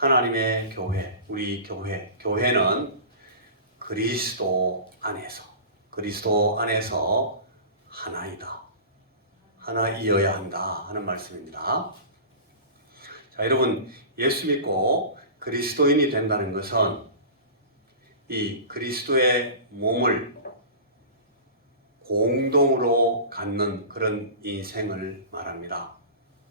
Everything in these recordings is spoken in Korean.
하나님의 교회, 우리 교회는 그리스도 안에서 하나이다. 하나이어야 한다 하는 말씀입니다. 자, 여러분, 예수 믿고 그리스도인이 된다는 것은 이 그리스도의 몸을 공동으로 갖는 그런 인생을 말합니다.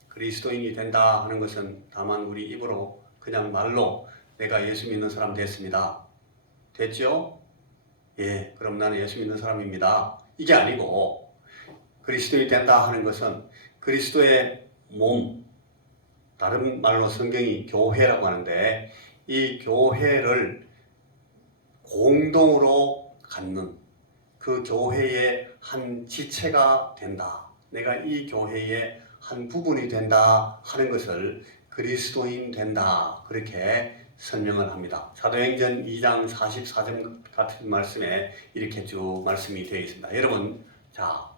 그리스도인이 된다 하는 것은 다만 우리 입으로 그냥 말로 내가 예수 믿는 사람 됐습니다. 됐죠? 예, 그럼 나는 예수 믿는 사람입니다. 이게 아니고 그리스도인이 된다 하는 것은 그리스도의 몸, 다른 말로 성경이 교회라고 하는데 이 교회를 공동으로 갖는 그 교회의 한 지체가 된다. 내가 이 교회의 한 부분이 된다 하는 것을 그리스도인 된다. 그렇게 설명을 합니다. 사도행전 2장 44절 같은 말씀에 이렇게 쭉 말씀이 되어 있습니다. 여러분, 자,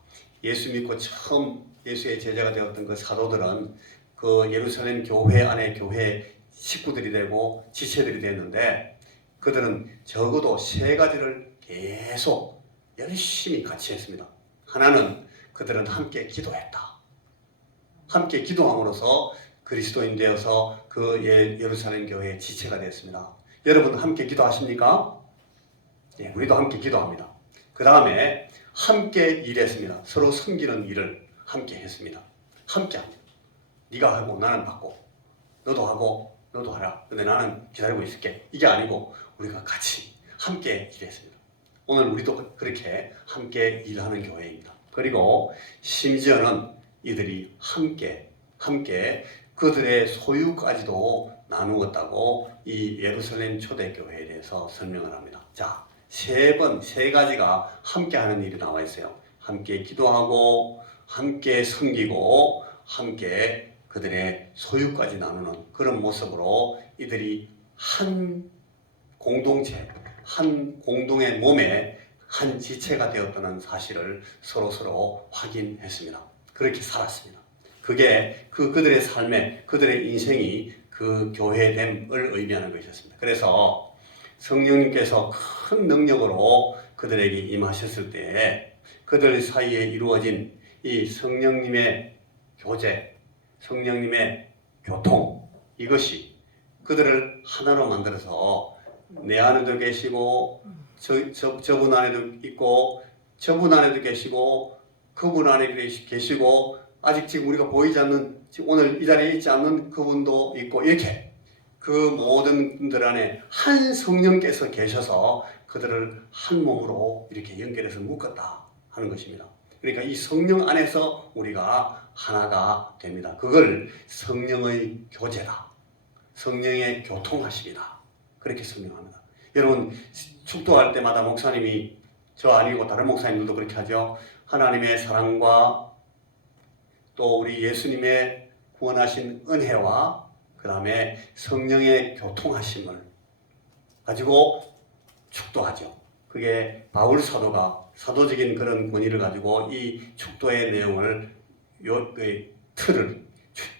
예수 믿고 처음 예수의 제자가 되었던 그 사도들은 그 예루살렘 교회 안에 교회 식구들이 되고 지체들이 됐는데 그들은 적어도 세 가지를 계속 열심히 같이 했습니다. 하나는 그들은 함께 기도했다. 함께 기도함으로써 그리스도인 되어서 그 예루살렘 교회의 지체가 되었습니다. 여러분 함께 기도하십니까? 예, 우리도 함께 기도합니다. 그 다음에 함께 일했습니다. 서로 섬기는 일을 함께 했습니다. 함께 합니다. 네가 하고 나는 받고 너도 하고 너도 하라. 근데 나는 기다리고 있을게. 이게 아니고 우리가 같이 함께 일했습니다. 오늘 우리도 그렇게 함께 일하는 교회입니다. 그리고 심지어는 이들이 함께 그들의 소유까지도 나누었다고 이 예루살렘 초대교회에 대해서 설명을 합니다. 자, 세 가지가 함께 하는 일이 나와 있어요. 함께 기도하고 함께 섬기고 함께 그들의 소유까지 나누는 그런 모습으로 이들이 한 공동체, 한 공동의 몸에 한 지체가 되었다는 사실을 서로 확인했습니다. 그렇게 살았습니다. 그게 그들의 삶에 그들의 인생이 그 교회됨을 의미하는 것이었습니다. 그래서 성령님께서 큰 능력으로 그들에게 임하셨을 때에 그들 사이에 이루어진 이 성령님의 교제, 성령님의 교통, 이것이 그들을 하나로 만들어서 내 안에도 계시고 저분 안에도 있고 저분 안에도 계시고 그분 안에 계시고 아직 지금 우리가 보이지 않는 오늘 이 자리에 있지 않는 그분도 있고 이렇게 그 모든 분들 안에 한 성령께서 계셔서 그들을 한 몸으로 이렇게 연결해서 묶었다 하는 것입니다. 그러니까 이 성령 안에서 우리가 하나가 됩니다. 그걸 성령의 교제다. 성령의 교통하심이다. 그렇게 설명합니다. 여러분 축도할 때마다 목사님이 저 아니고 다른 목사님들도 그렇게 하죠. 하나님의 사랑과 또 우리 예수님의 구원하신 은혜와 그 다음에 성령의 교통하심을 가지고 축도하죠. 그게 바울 사도가 사도적인 그런 권위를 가지고 이 축도의 내용을 그 틀을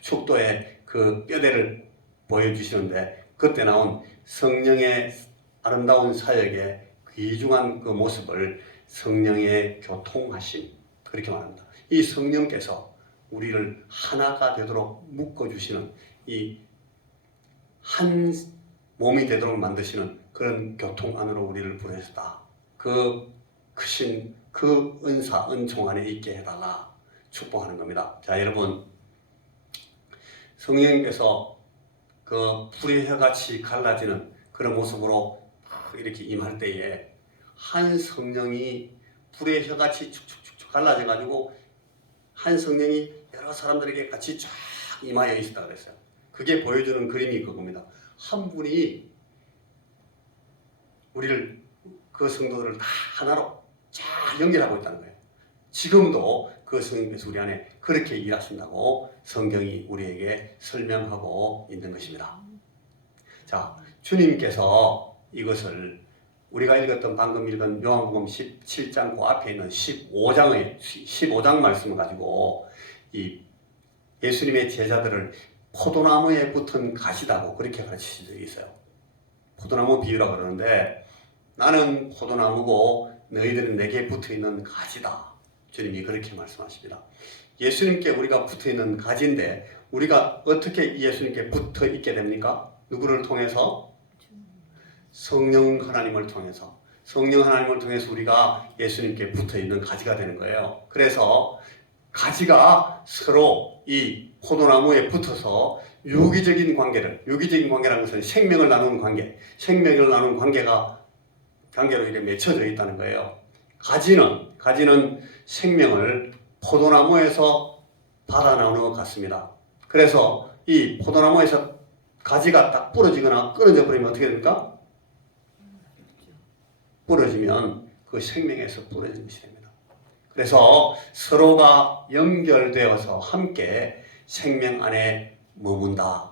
축도의 그 뼈대를 보여주시는데 그때 나온 성령의 아름다운 사역의 귀중한 그 모습을 성령의 교통하심 그렇게 말합니다. 이 성령께서 우리를 하나가 되도록 묶어주시는 이 한 몸이 되도록 만드시는 그런 교통 안으로 우리를 부르셨다. 그 크신 그 은사, 은총 안에 있게 해달라 축복하는 겁니다. 자, 여러분 성령님께서 그 불의 혀같이 갈라지는 그런 모습으로 이렇게 임할 때에 한 성령이 불의 혀같이 축축축축 갈라져 가지고 한 성령이 여러 사람들에게 같이 쫙 임하여 있었다고 그랬어요. 그게 보여주는 그림이 그겁니다. 한 분이 우리를 그 성도들을 다 하나로 쫙 연결하고 있다는 거예요. 지금도 그 성령께서 우리 안에 그렇게 일하신다고 성경이 우리에게 설명하고 있는 것입니다. 자, 주님께서 이것을 우리가 읽었던 방금 읽은 요한복음 17장 그 앞에 있는 15장 말씀을 가지고 이 예수님의 제자들을 포도나무에 붙은 가지다고 그렇게 가르치신 적이 있어요. 포도나무 비유라고 그러는데 나는 포도나무고 너희들은 내게 붙어있는 가지다. 주님이 그렇게 말씀하십니다. 예수님께 우리가 붙어있는 가지인데 우리가 어떻게 예수님께 붙어있게 됩니까? 누구를 통해서? 성령 하나님을 통해서. 성령 하나님을 통해서 우리가 예수님께 붙어있는 가지가 되는 거예요. 그래서 가지가 서로 이 포도나무에 붙어서 유기적인 관계라는 것은 생명을 나누는 관계, 생명을 나누는 관계로 이렇게 맺혀져 있다는 거예요. 가지는 생명을 포도나무에서 받아 나오는 것 같습니다. 그래서 이 포도나무에서 가지가 딱 부러지거나 끊어져 버리면 어떻게 됩니까? 부러지면 그 생명에서 부러진 것이 됩니다. 그래서 서로가 연결되어서 함께 생명 안에 머문다.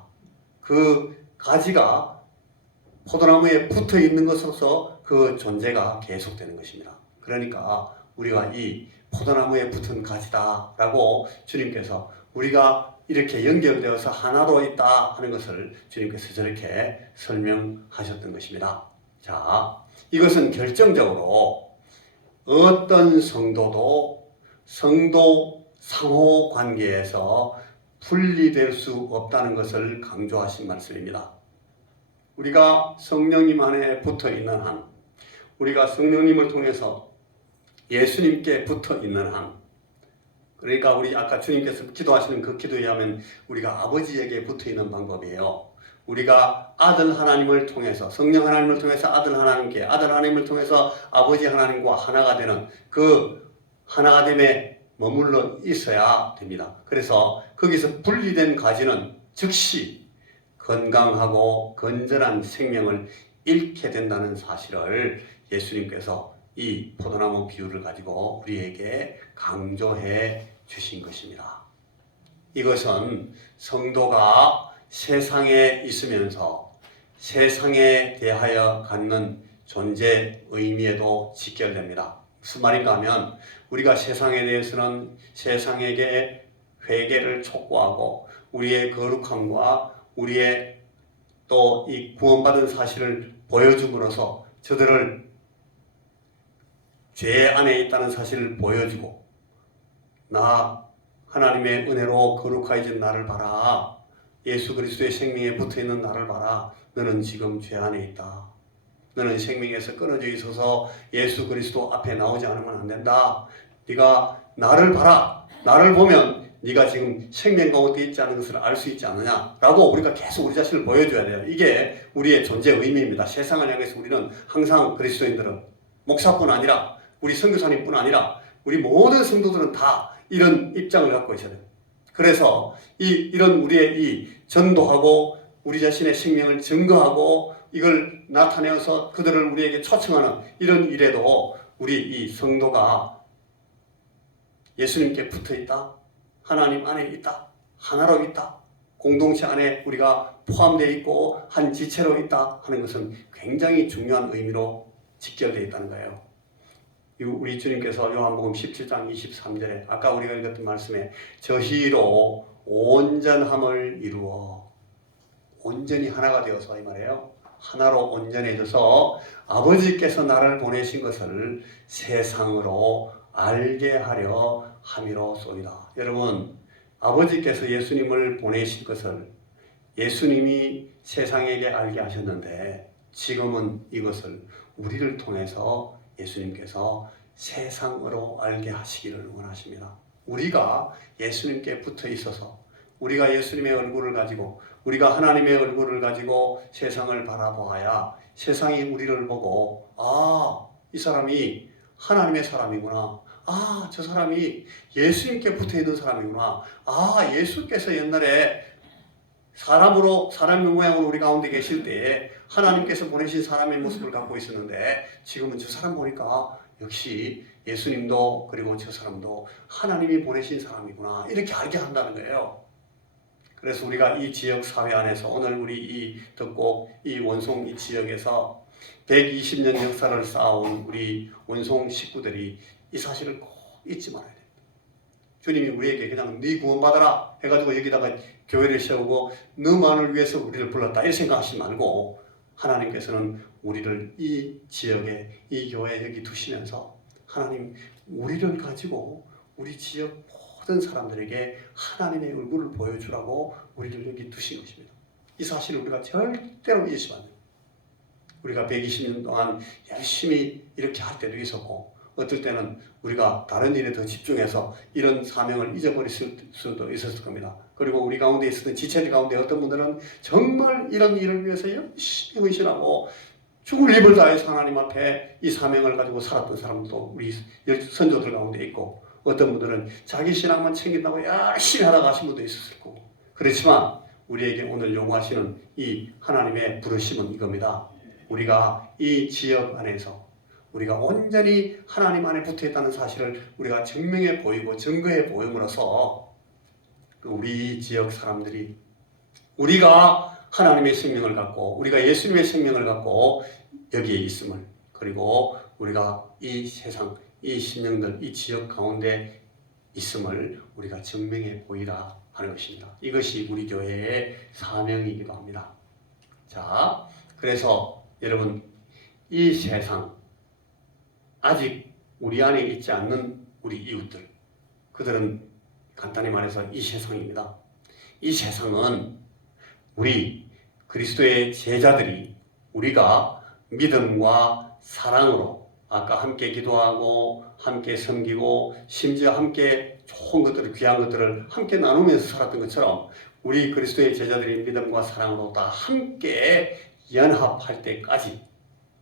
그 가지가 포도나무에 붙어 있는 것으로서 그 존재가 계속되는 것입니다. 그러니까 우리가 이 포도나무에 붙은 가지다라고 주님께서 우리가 이렇게 연결되어서 하나로 있다 하는 것을 주님께서 저렇게 설명하셨던 것입니다. 자, 이것은 결정적으로 어떤 성도도 성도 상호 관계에서 분리될 수 없다는 것을 강조하신 말씀입니다. 우리가 성령님 안에 붙어 있는 한, 우리가 성령님을 통해서 예수님께 붙어 있는 한, 그러니까 우리 아까 주님께서 기도하시는 그 기도에 하면 우리가 아버지에게 붙어 있는 방법이에요. 우리가 아들 하나님을 통해서 성령 하나님을 통해서 아들 하나님을 통해서 아버지 하나님과 하나가 되는 그 하나가 됨에 머물러 있어야 됩니다. 그래서 거기서 분리된 가지는 즉시 건강하고 건전한 생명을 잃게 된다는 사실을 예수님께서 이 포도나무 비유를 가지고 우리에게 강조해 주신 것입니다. 이것은 성도가 세상에 있으면서 세상에 대하여 갖는 존재 의미에도 직결됩니다. 무슨 말인가 하면 우리가 세상에 대해서는 세상에게 회개를 촉구하고 우리의 거룩함과 우리의 또 이 구원받은 사실을 보여줌으로써 저들을 죄 안에 있다는 사실을 보여주고 나 하나님의 은혜로 거룩해진 나를 봐라. 예수 그리스도의 생명에 붙어있는 나를 봐라. 너는 지금 죄 안에 있다. 너는 생명에서 끊어져 있어서 예수 그리스도 앞에 나오지 않으면 안 된다. 네가 나를 봐라. 나를 보면 네가 지금 생명 가운데 있지 않은 것을 알 수 있지 않느냐 라고 우리가 계속 우리 자신을 보여줘야 돼요. 이게 우리의 존재 의미입니다. 세상을 향해서 우리는 항상 그리스도인들은 목사뿐 아니라 우리 선교사님뿐 아니라 우리 모든 성도들은 다 이런 입장을 갖고 있어야 돼요. 그래서 이런 우리의 이 전도하고 우리 자신의 생명을 증거하고 이걸 나타내어서 그들을 우리에게 초청하는 이런 일에도 우리 이 성도가 예수님께 붙어 있다. 하나님 안에 있다. 하나로 있다. 공동체 안에 우리가 포함되어 있고 한 지체로 있다 하는 것은 굉장히 중요한 의미로 직결되어 있다는 거예요. 우리 주님께서 요한복음 17장 23절에 아까 우리가 읽었던 말씀에 저희로 온전함을 이루어 온전히 하나가 되어서 이 말이에요. 하나로 온전해져서 아버지께서 나를 보내신 것을 세상으로 알게 하려 함이로소이다. 여러분, 아버지께서 예수님을 보내신 것을 예수님이 세상에게 알게 하셨는데 지금은 이것을 우리를 통해서 예수님께서 세상으로 알게 하시기를 원하십니다. 우리가 예수님께 붙어 있어서 우리가 예수님의 얼굴을 가지고 우리가 하나님의 얼굴을 가지고 세상을 바라보아야 세상이 우리를 보고 이 사람이 하나님의 사람이구나. 저 사람이 예수님께 붙어 있는 사람이구나. 예수께서 옛날에 사람의 모양으로 우리 가운데 계실 때 하나님께서 보내신 사람의 모습을 갖고 있었는데 지금은 저 사람 보니까 역시 예수님도 그리고 저 사람도 하나님이 보내신 사람이구나. 이렇게 알게 한다는 거예요. 그래서 우리가 이 지역 사회 안에서 오늘 우리 이 덕곡 이 원송 이 지역에서 120년 역사를 쌓아온 우리 원송 식구들이 이 사실을 꼭 잊지 말아야 됩니다. 주님이 우리에게 그냥 네 구원받아라 해가지고 여기다가 교회를 세우고 너만을 위해서 우리를 불렀다 이렇게 생각하지 말고 하나님께서는 우리를 이 지역에 이 교회에 여기 두시면서 하나님 우리를 가지고 우리 지역 모든 사람들에게 하나님의 얼굴을 보여주라고 우리를 여기 두신 것입니다. 이 사실을 우리가 절대로 잊으시면 안 돼요. 우리가 120년 동안 열심히 이렇게 할 때도 있었고 어떨 때는 우리가 다른 일에 더 집중해서 이런 사명을 잊어버릴 수도 있었을 겁니다. 그리고 우리 가운데 있었던 지체들 가운데 어떤 분들은 정말 이런 일을 위해서 열심히 헌신하고 죽을 힘을 다해서 하나님 앞에 이 사명을 가지고 살았던 사람도 우리 선조들 가운데 있고 어떤 분들은 자기 신앙만 챙긴다고 열심히 하다가 하신 분도 있었을 거고 그렇지만 우리에게 오늘 요구하시는 이 하나님의 부르심은 이겁니다. 우리가 이 지역 안에서 우리가 온전히 하나님 안에 붙어있다는 사실을 우리가 증명해 보이고 증거해 보임으로써 우리 지역 사람들이 우리가 하나님의 생명을 갖고 우리가 예수님의 생명을 갖고 여기에 있음을 그리고 우리가 이 세상 이 신령들 이 지역 가운데 있음을 우리가 증명해 보이라 하는 것입니다. 이것이 우리 교회의 사명이기도 합니다. 자, 그래서 여러분 이 세상 아직 우리 안에 있지 않는 우리 이웃들 그들은 간단히 말해서 이 세상입니다. 이 세상은 우리 그리스도의 제자들이 우리가 믿음과 사랑으로 아까 함께 기도하고 함께 섬기고 심지어 함께 좋은 것들을 귀한 것들을 함께 나누면서 살았던 것처럼 우리 그리스도의 제자들이 믿음과 사랑으로 다 함께 연합할 때까지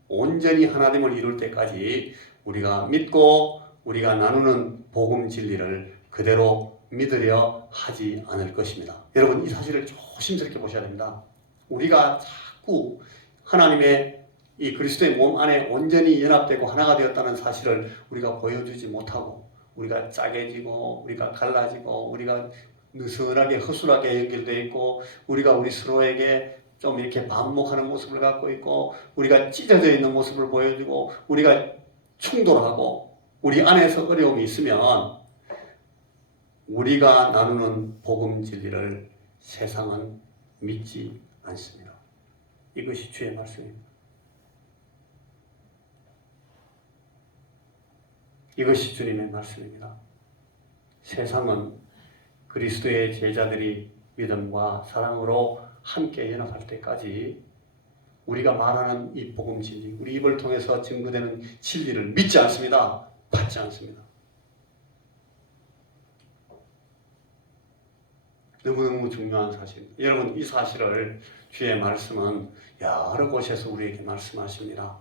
온전히 하나님을 이룰 때까지 우리가 믿고 우리가 나누는 복음 진리를 그대로 믿으려 하지 않을 것입니다. 여러분 이 사실을 조심스럽게 보셔야 됩니다. 우리가 자꾸 하나님의 이 그리스도의 몸 안에 온전히 연합되고 하나가 되었다는 사실을 우리가 보여주지 못하고 우리가 짜게지고 우리가 갈라지고 우리가 느슨하게 허술하게 연결되어 있고 우리가 우리 서로에게 좀 이렇게 반목하는 모습을 갖고 있고 우리가 찢어져 있는 모습을 보여주고 우리가 충돌하고 우리 안에서 어려움이 있으면 우리가 나누는 복음 진리를 세상은 믿지 않습니다. 이것이 주의 말씀입니다. 이것이 주님의 말씀입니다. 세상은 그리스도의 제자들이 믿음과 사랑으로 함께 연합할 때까지 우리가 말하는 이 복음 진리, 우리 입을 통해서 증거되는 진리를 믿지 않습니다. 받지 않습니다. 너무너무 중요한 사실입니다. 여러분 이 사실을 주의 말씀은 여러 곳에서 우리에게 말씀하십니다.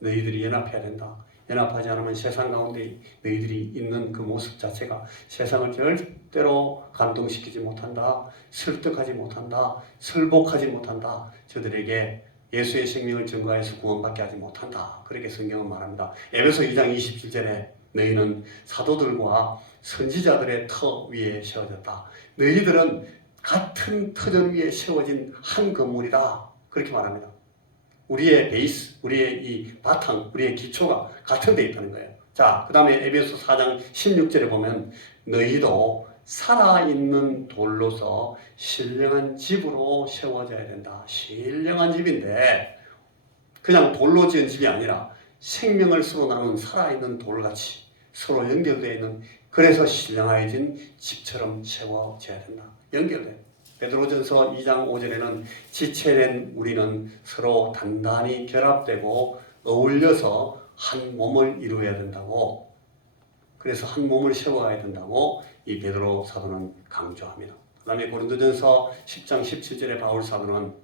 너희들이 연합해야 된다. 연합하지 않으면 세상 가운데 너희들이 있는 그 모습 자체가 세상을 절대로 감동시키지 못한다. 설득하지 못한다. 설복하지 못한다. 저들에게 예수의 생명을 증거해서 구원받게 하지 못한다. 그렇게 성경은 말합니다. 에베소 2장 27절에 너희는 사도들과 선지자들의 터 위에 세워졌다. 너희들은 같은 터전 위에 세워진 한 건물이다. 그렇게 말합니다. 우리의 베이스, 우리의 이 바탕, 우리의 기초가 같은 데 있다는 거예요. 자, 그 다음에 에베소 4장 16절에 보면 너희도 살아있는 돌로서 신령한 집으로 세워져야 된다. 신령한 집인데 그냥 돌로 지은 집이 아니라 생명을 서로 나눈 살아있는 돌같이 서로 연결되어 있는 그래서 신령해진 집처럼 세워져야 된다. 연결돼요. 베드로전서 2장 5절에는 지체된 우리는 서로 단단히 결합되고 어울려서 한 몸을 이루어야 된다고 그래서 한 몸을 세워야 된다고 이 베드로 사도는 강조합니다. 그 다음에 고린도전서 10장 17절에 바울 사도는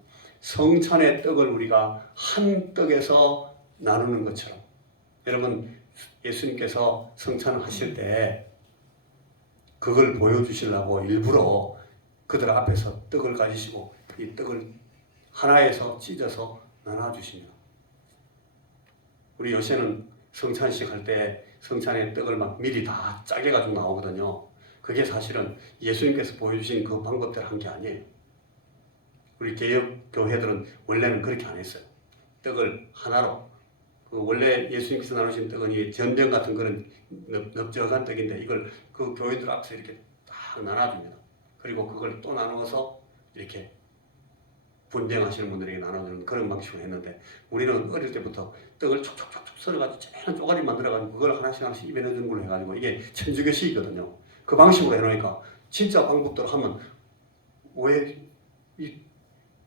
성찬의 떡을 우리가 한 떡에서 나누는 것처럼 여러분 예수님께서 성찬을 하실 때 그걸 보여주시려고 일부러 그들 앞에서 떡을 가지시고 이 떡을 하나에서 찢어서 나눠주십니다. 우리 요새는 성찬식 할 때 성찬의 떡을 막 미리 다 짜게 가지고 나오거든요. 그게 사실은 예수님께서 보여주신 그 방법대로 한 게 아니에요. 우리 개혁 교회들은 원래는 그렇게 안 했어요. 떡을 하나로 그 원래 예수님께서 나누신 떡은 이 전병 같은 그런 넓적한 떡인데 이걸 그 교인들 앞에서 이렇게 딱 나눠줍니다. 그리고 그걸 또 나누어서 이렇게 분쟁하시는 분들에게 나눠주는 그런 방식으로 했는데, 우리는 어릴 때부터 떡을 촉촉촉촉 썰어가지고 조그만 쪼가리 만들어가지고 그걸 하나씩 하나씩 입에 넣는 걸로 해가지고 이게 천주교식이거든요. 그 방식으로 해놓으니까 진짜 방법대로 하면 왜 이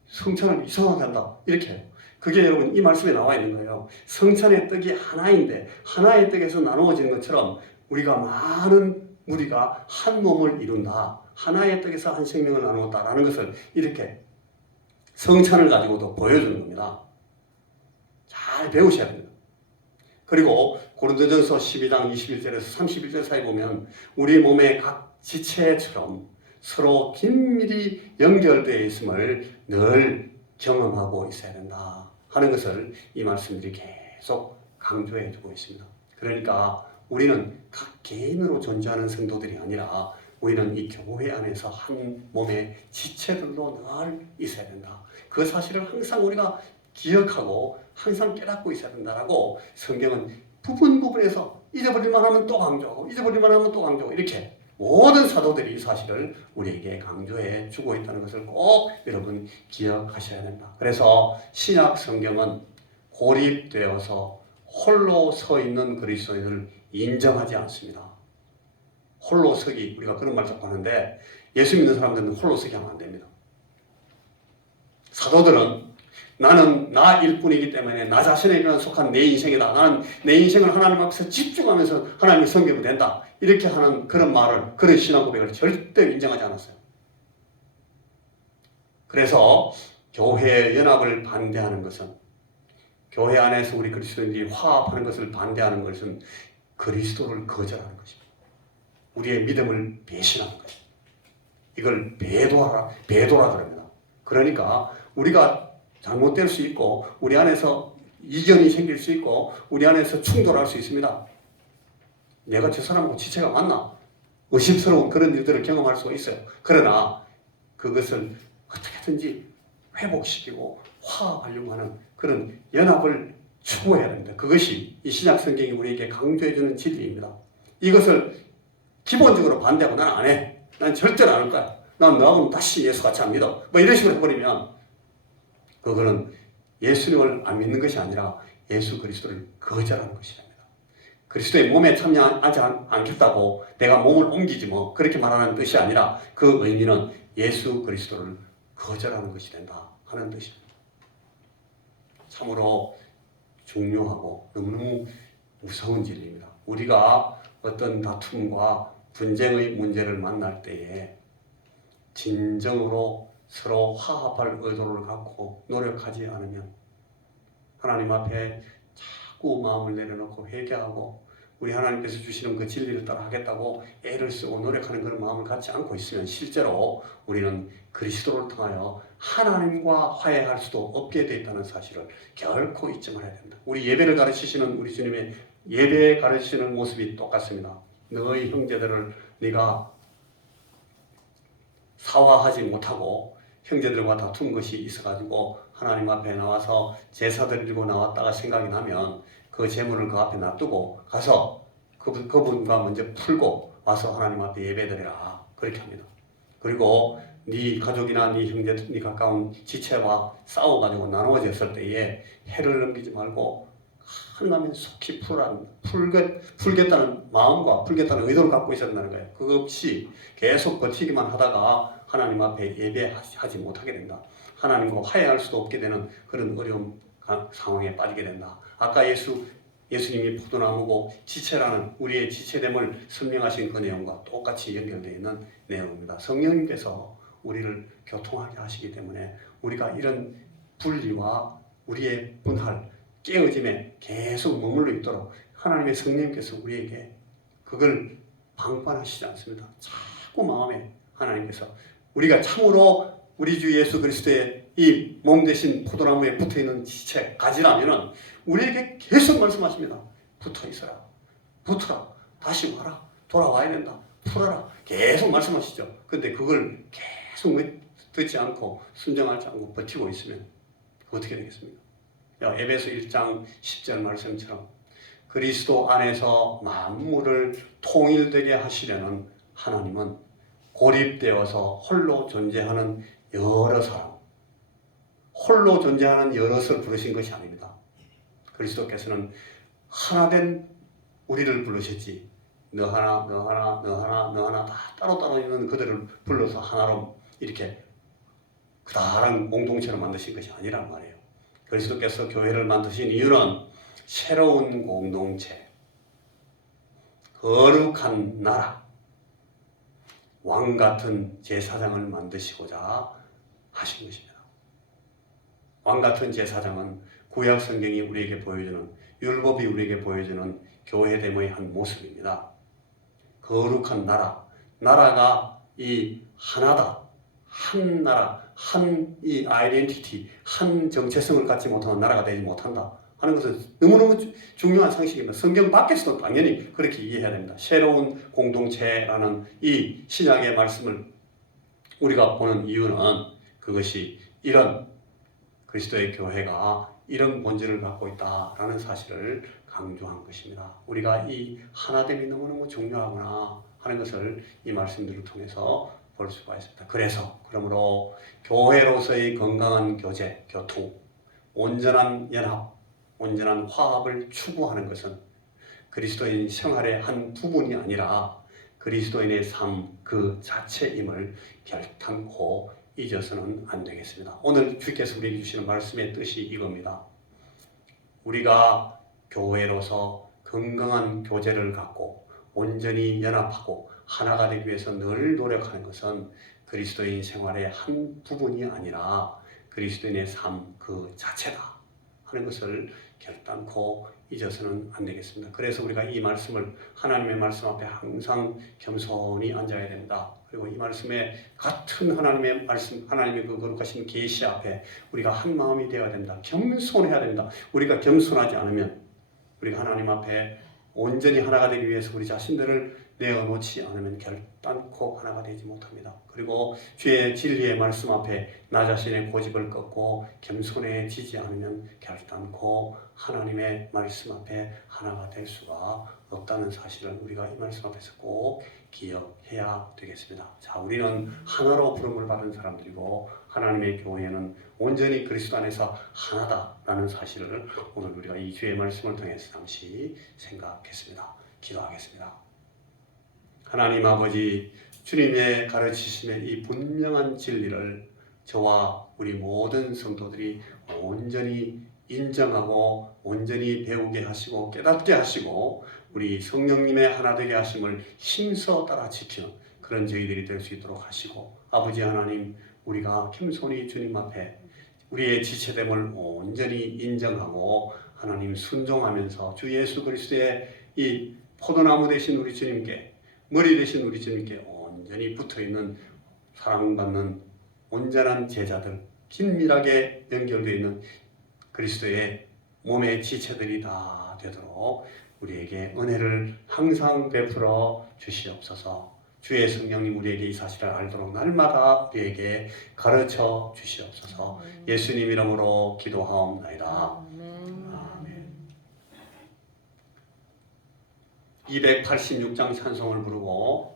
성찬을 이상하게 한다 이렇게 해요. 그게 여러분 이 말씀에 나와 있는 거예요. 성찬의 떡이 하나인데 하나의 떡에서 나누어지는 것처럼 우리가 많은 무리가 한 몸을 이룬다, 하나의 떡에서 한 생명을 나누었다라는 것을 이렇게 성찬을 가지고도 보여주는 겁니다. 잘 배우셔야 됩니다. 그리고 고린도전서 12장 21절에서 31절 사이 보면 우리 몸의 각 지체처럼 서로 긴밀히 연결되어 있음을 늘 경험하고 있어야 된다 하는 것을 이 말씀들이 계속 강조해 주고 있습니다. 그러니까 우리는 각 개인으로 존재하는 성도들이 아니라 우리는 이 교회 안에서 한 몸의 지체들로 늘 있어야 된다. 그 사실을 항상 우리가 기억하고 항상 깨닫고 있어야 된다라고 성경은 부분에서 잊어버릴만 하면 또 강조하고 잊어버릴만 하면 또 강조하고 이렇게 모든 사도들이 이 사실을 우리에게 강조해 주고 있다는 것을 꼭 여러분 기억하셔야 된다. 그래서 신약 성경은 고립되어서 홀로 서 있는 그리스도인을 인정하지 않습니다. 홀로 서기, 우리가 그런 말 자꾸 하는데 예수 믿는 사람들은 홀로 서기 하면 안 됩니다. 사도들은 나는 나 일뿐이기 때문에 나 자신에게만 속한 내 인생이다. 나는 내 인생을 하나님 앞에서 집중하면서 하나님을 섬기면 된다. 이렇게 하는 그런 말을, 그런 신앙 고백을 절대 인정하지 않았어요. 그래서 교회의 연합을 반대하는 것은, 교회 안에서 우리 그리스도인들이 화합하는 것을 반대하는 것은 그리스도를 거절하는 것입니다. 우리의 믿음을 배신하는 것입니다. 이걸 배도라 그럽니다. 그러니까 우리가 잘못될 수 있고 우리 안에서 이견이 생길 수 있고 우리 안에서 충돌할 수 있습니다. 내가 저 사람하고 지체가 맞나? 의심스러운 그런 일들을 경험할 수가 있어요. 그러나 그것을 어떻게든지 회복시키고 화합하려고 하는 그런 연합을 추구해야 됩니다. 그것이 이 신약 성경이 우리에게 강조해주는 진리입니다. 이것을 기본적으로 반대하고 난 안 해. 난 절대로 안 할 거야. 난 너하고는 다시 예수 같이 안 믿어. 뭐 이런 식으로 해버리면 그거는 예수님을 안 믿는 것이 아니라 예수 그리스도를 거절하는 것이랍니다. 그리스도의 몸에 참여하지 않겠다고 내가 몸을 옮기지 뭐 그렇게 말하는 뜻이 아니라 그 의미는 예수 그리스도를 거절하는 것이 된다 하는 뜻입니다. 참으로 중요하고 너무너무 무서운 진리입니다. 우리가 어떤 다툼과 분쟁의 문제를 만날 때에 진정으로 서로 화합할 의도를 갖고 노력하지 않으면 하나님 앞에 자꾸 마음을 내려놓고 회개하고 우리 하나님께서 주시는 그 진리를 따라 하겠다고 애를 쓰고 노력하는 그런 마음을 갖지 않고 있으면 실제로 우리는 그리스도를 통하여 하나님과 화해할 수도 없게 되어 있다는 사실을 결코 잊지 말아야 됩니다. 우리 예배를 가르치시는 우리 주님의 예배 가르치는 모습이 똑같습니다. 너희 형제들을 네가 사화하지 못하고 형제들과 다툰 것이 있어가지고 하나님 앞에 나와서 제사 드리고 나왔다가 생각이 나면 그 재물을 그 앞에 놔두고 가서 그분과 먼저 풀고 와서 하나님 앞에 예배드리라 그렇게 합니다. 그리고 네 가족이나 네 형제, 네 가까운 지체와 싸워가지고 나누어졌을 때에 해를 넘기지 말고 하나님의 속히 풀겠다는 마음과 풀겠다는 의도를 갖고 있어야 된다는 거예요. 그거 없이 계속 버티기만 하다가 하나님 앞에 예배하지 못하게 된다. 하나님과 화해할 수도 없게 되는 그런 어려운 상황에 빠지게 된다. 아까 예수님이 포도나무고 지체라는 우리의 지체됨을 설명하신 그 내용과 똑같이 연결되어 있는 내용입니다. 성령님께서 우리를 교통하게 하시기 때문에 우리가 이런 분리와 우리의 분할, 깨어짐에 계속 머물러 있도록 하나님의 성령님께서 우리에게 그걸 방관하시지 않습니다. 자꾸 마음에 하나님께서 우리가 참으로 우리 주 예수 그리스도의 이 몸 대신 포도나무에 붙어있는 지체, 가지라면은 우리에게 계속 말씀하십니다. 붙어 있어라. 붙어라. 다시 와라. 돌아와야 된다. 풀어라. 계속 말씀하시죠. 근데 그걸 계속 듣지 않고 순종하지 않고 버티고 있으면 어떻게 되겠습니까? 에베소 1장 10절 말씀처럼 그리스도 안에서 만물을 통일되게 하시려는 하나님은 고립되어서 홀로 존재하는 여러 사람, 홀로 존재하는 여럿을 부르신 것이 아닙니다. 그리스도께서는 하나된 우리를 부르셨지 너 하나, 너 하나, 너 하나, 너 하나 다 따로따로 있는 그들을 불러서 하나로 이렇게 그다란 공동체로 만드신 것이 아니란 말이에요. 그리스도께서 교회를 만드신 이유는 새로운 공동체, 거룩한 나라, 왕 같은 제사장을 만드시고자 하신 것입니다. 왕 같은 제사장은 구약 성경이 우리에게 보여주는, 율법이 우리에게 보여주는 교회됨의 한 모습입니다. 거룩한 나라, 나라가 이 하나다, 한 나라, 한 이 아이덴티티, 한 정체성을 갖지 못하면 나라가 되지 못한다 하는 것은 너무너무 중요한 상식입니다. 성경 밖에서도 당연히 그렇게 이해해야 됩니다. 새로운 공동체라는 이 신약의 말씀을 우리가 보는 이유는 그것이 이런 그리스도의 교회가 이런 본질을 갖고 있다라는 사실을 강조한 것입니다. 우리가 이 하나됨이 너무너무 중요하구나 하는 것을 이 말씀들을 통해서 볼 수가 있습니다. 그러므로 교회로서의 건강한 교제, 교통, 온전한 연합, 온전한 화합을 추구하는 것은 그리스도인 생활의 한 부분이 아니라 그리스도인의 삶 그 자체임을 결단코 잊어서는 안 되겠습니다. 오늘 주께서 우리에게 주시는 말씀의 뜻이 이겁니다. 우리가 교회로서 건강한 교제를 갖고 온전히 연합하고 하나가 되기 위해서 늘 노력하는 것은 그리스도인 생활의 한 부분이 아니라 그리스도인의 삶 그 자체다 하는 것을 결단코 잊어서는 안 되겠습니다. 그래서 우리가 이 말씀을 하나님의 말씀 앞에 항상 겸손히 앉아야 됩니다. 그리고 이 말씀에 같은 하나님의 말씀, 하나님의 그 거룩하신 계시 앞에 우리가 한 마음이 되어야 됩니다. 겸손해야 됩니다. 우리가 겸손하지 않으면 우리가 하나님 앞에 온전히 하나가 되기 위해서 우리 자신들을 내어놓지 않으면 결단코 하나가 되지 못합니다. 그리고 주의 진리의 말씀 앞에 나 자신의 고집을 꺾고 겸손해지지 않으면 결단코 하나님의 말씀 앞에 하나가 될 수가 없다는 사실을 우리가 이 말씀 앞에서 꼭 기억해야 되겠습니다. 자, 우리는 하나로 부름을 받은 사람들이고 하나님의 교회는 온전히 그리스도 안에서 하나다라는 사실을 오늘 우리가 이 주의 말씀을 통해서 잠시 생각했습니다. 기도하겠습니다. 하나님 아버지, 주님의 가르치심의 이 분명한 진리를 저와 우리 모든 성도들이 온전히 인정하고 온전히 배우게 하시고 깨닫게 하시고 우리 성령님의 하나 되게 하심을 힘써 따라 지키는 그런 저희들이 될 수 있도록 하시고 아버지 하나님, 우리가 겸손히 주님 앞에 우리의 지체됨을 온전히 인정하고 하나님 순종하면서 주 예수 그리스도의 이 포도나무 되신 우리 주님께, 머리 되신 우리 주님께 온전히 붙어있는 사랑받는 온전한 제자들, 긴밀하게 연결되어 있는 그리스도의 몸의 지체들이 다 되도록 우리에게 은혜를 항상 베풀어 주시옵소서. 주의 성령님 우리에게 이 사실을 알도록 날마다 우리에게 가르쳐 주시옵소서. 예수님 이름으로 기도하옵나이다. 아멘. 286장 찬송을 부르고